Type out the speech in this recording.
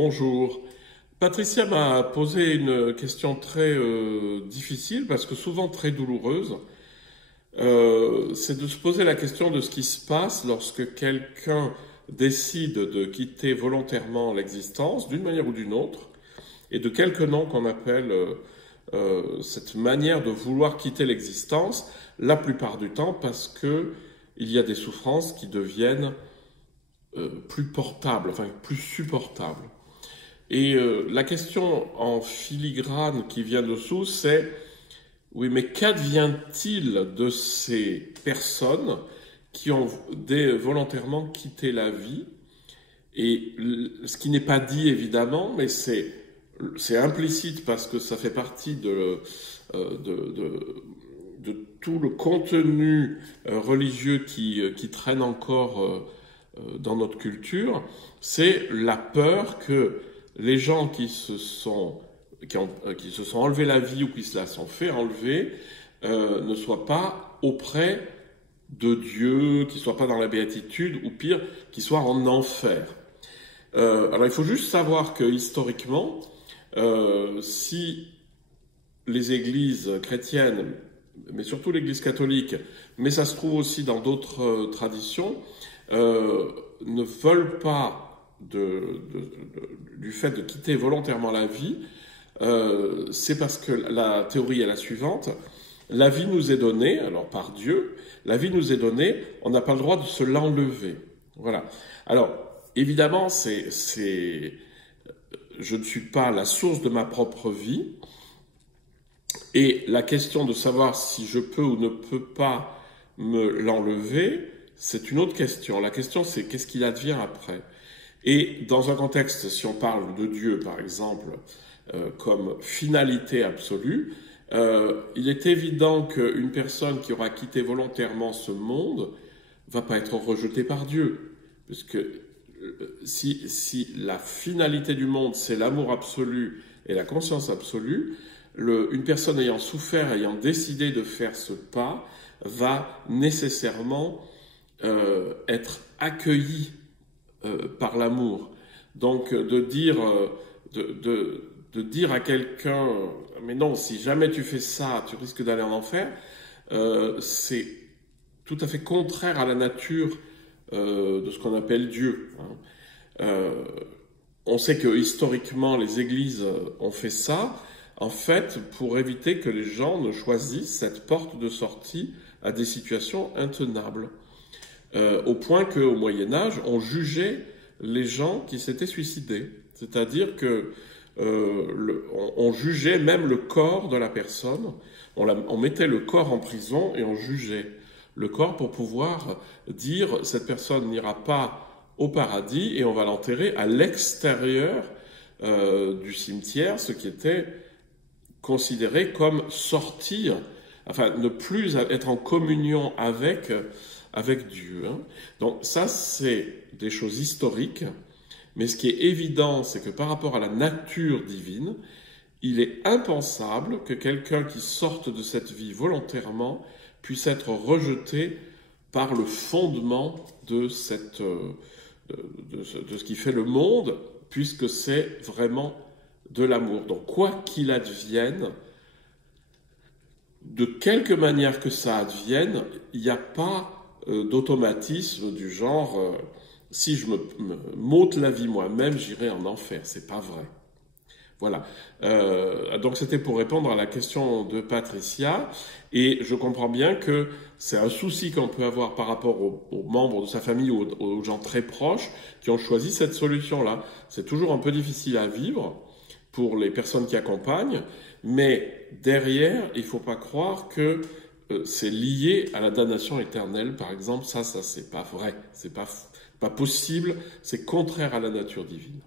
Bonjour. Patricia m'a posé une question très difficile, parce que souvent très douloureuse. C'est de se poser la question de ce qui se passe lorsque quelqu'un décide de quitter volontairement l'existence, d'une manière ou d'une autre, et de quelques noms qu'on appelle cette manière de vouloir quitter l'existence, la plupart du temps parce que il y a des souffrances qui deviennent plus portables, enfin plus supportables. Et la question en filigrane qui vient dessous, c'est oui, mais qu'advient-il de ces personnes qui ont volontairement quitté la vie? Et ce qui n'est pas dit évidemment, mais c'est implicite parce que ça fait partie de tout le contenu religieux qui traîne encore dans notre culture, c'est la peur que les gens qui se sont enlevés la vie ou qui se la sont fait enlever ne soient pas auprès de Dieu, qui ne soient pas dans la béatitude, ou pire, qui soient en enfer. Alors il faut juste savoir que historiquement, si les églises chrétiennes, mais surtout l'église catholique, mais ça se trouve aussi dans d'autres traditions, ne veulent pas du fait de quitter volontairement la vie, c'est parce que la théorie est la suivante: la vie nous est donnée, alors par Dieu, la vie nous est donnée, on n'a pas le droit de se l'enlever. Voilà. Alors, évidemment, je ne suis pas la source de ma propre vie, et la question de savoir si je peux ou ne peux pas me l'enlever, c'est une autre question. La question, c'est qu'est-ce qu'il advient après? Et dans un contexte, si on parle de Dieu, par exemple, comme finalité absolue, il est évident qu'une personne qui aura quitté volontairement ce monde va pas être rejetée par Dieu. Parce que si la finalité du monde, c'est l'amour absolu et la conscience absolue, une personne ayant souffert, ayant décidé de faire ce pas, va nécessairement être accueillie par l'amour. Donc de dire à quelqu'un mais non, si jamais tu fais ça, tu risques d'aller en enfer, c'est tout à fait contraire à la nature de ce qu'on appelle Dieu. On sait que historiquement les églises ont fait ça, en fait, pour éviter que les gens ne choisissent cette porte de sortie à des situations intenables. Au point qu'au Moyen-Âge, on jugeait les gens qui s'étaient suicidés. C'est-à-dire que on jugeait même le corps de la personne, on mettait le corps en prison et on jugeait le corps pour pouvoir dire cette personne n'ira pas au paradis et on va l'enterrer à l'extérieur du cimetière, ce qui était considéré comme sortir, enfin ne plus être en communion avec Dieu. Donc ça, c'est des choses historiques, mais ce qui est évident, c'est que par rapport à la nature divine, il est impensable que quelqu'un qui sorte de cette vie volontairement puisse être rejeté par le fondement de ce qui fait le monde, puisque c'est vraiment de l'amour. Donc quoi qu'il advienne, de quelque manière que ça advienne, il n'y a pas d'automatisme du genre si je m'ôte la vie moi-même, j'irai en enfer. C'est pas vrai. Voilà. Donc c'était pour répondre à la question de Patricia, et je comprends bien que c'est un souci qu'on peut avoir par rapport aux membres de sa famille ou aux gens très proches qui ont choisi cette solution-là. C'est toujours un peu difficile à vivre pour les personnes qui accompagnent, mais derrière, il ne faut pas croire que c'est lié à la damnation éternelle, par exemple. Ça c'est pas vrai, c'est pas possible, c'est contraire à la nature divine.